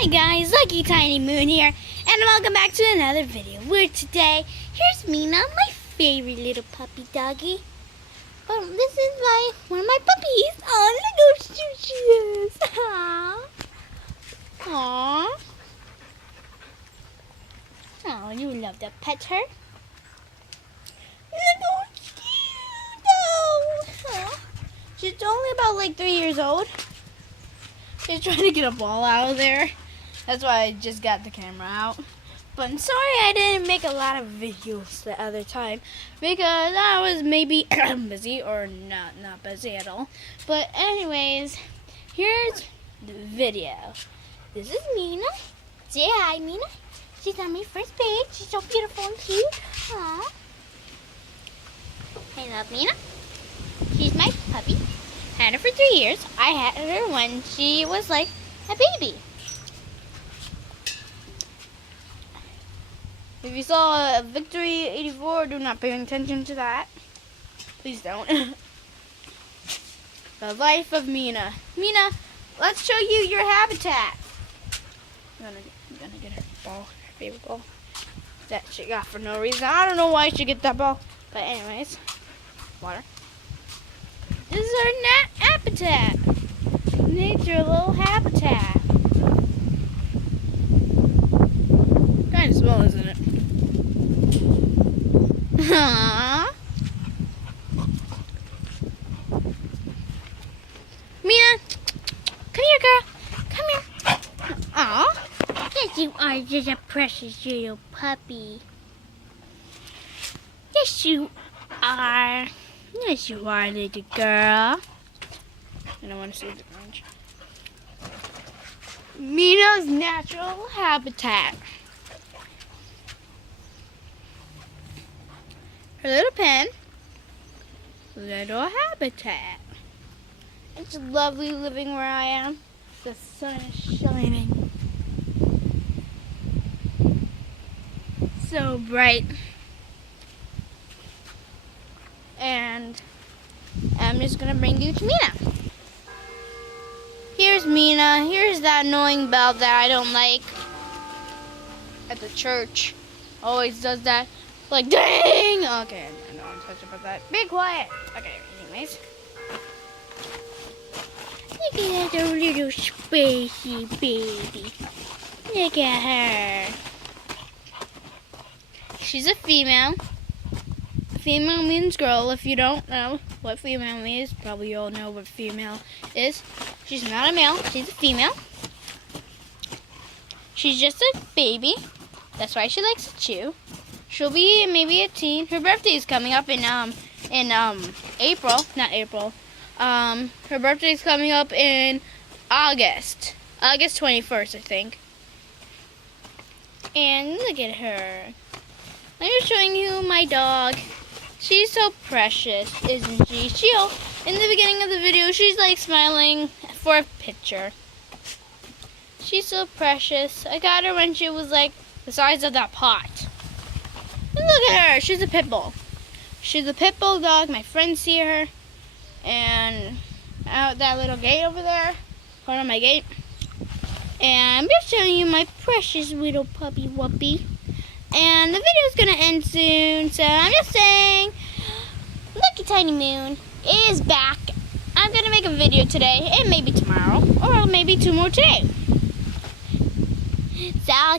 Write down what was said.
Hi guys, Lucky Tiny Moon here, and welcome back to another video. Where today, here's Mena, my favorite little puppy doggy. This is one of my puppies. Oh, look how cute she is. Aww. Aww. Oh, you love to pet her. Look how cute. Oh. Aww. She's only about like 3 years old. She's trying to get a ball out of there. That's why I just got the camera out. But I'm sorry I didn't make a lot of videos the other time because I was maybe busy or not busy at all. But anyways, here's the video. This is Mena. Say hi, Mena. She's on my first page. She's so beautiful and cute. Aww. I love Mena. She's my puppy. Had her for 3 years. I had her when she was like a baby. If you saw a Victory 84, do not pay attention to that. Please don't. The life of Mena. Mena, let's show you your habitat. I'm gonna get her ball, her favorite ball. That she got for no reason. I don't know why she get that ball. But anyways, water. This is our habitat. Nature little habitat. Kind of small, isn't it? Aww. Mena, come here, girl. Come here. Aww. Yes, you are just a precious little puppy. Yes, you are. Yes, you are, little girl. And I want to see the orange. Mena's natural habitat. Her little pen. Little habitat. It's lovely living where I am. The sun is shining. So bright. And I'm just gonna bring you to Mena. Here's Mena. Here's that annoying bell that I don't like at the church. Always does that. Like, dang! Okay, I don't want to touch about that. Be quiet. Okay, anyways. Look at that little spacey baby. Look at her. She's a female. Female means girl. If you don't know what female means, probably you all know what female is. She's not a male. She's a female. She's just a baby. That's why she likes to chew. She'll be maybe a teen. Her birthday is coming up in April. Not April. Her birthday is coming up in August. August 21st, I think. And look at her. I'm just showing you my dog. She's so precious, isn't she? In the beginning of the video, she's like smiling for a picture. She's so precious. I got her when she was like the size of that pot. And look at her. She's a pit bull. She's a pit bull dog. My friends see her. And out that little gate over there. Part of my gate. And I'm just showing you my precious little puppy whoopee. And the video is going to end soon, so I'm just saying, Lucky Tiny Moon is back. I'm going to make a video today, and maybe tomorrow, or maybe 2 more today. So,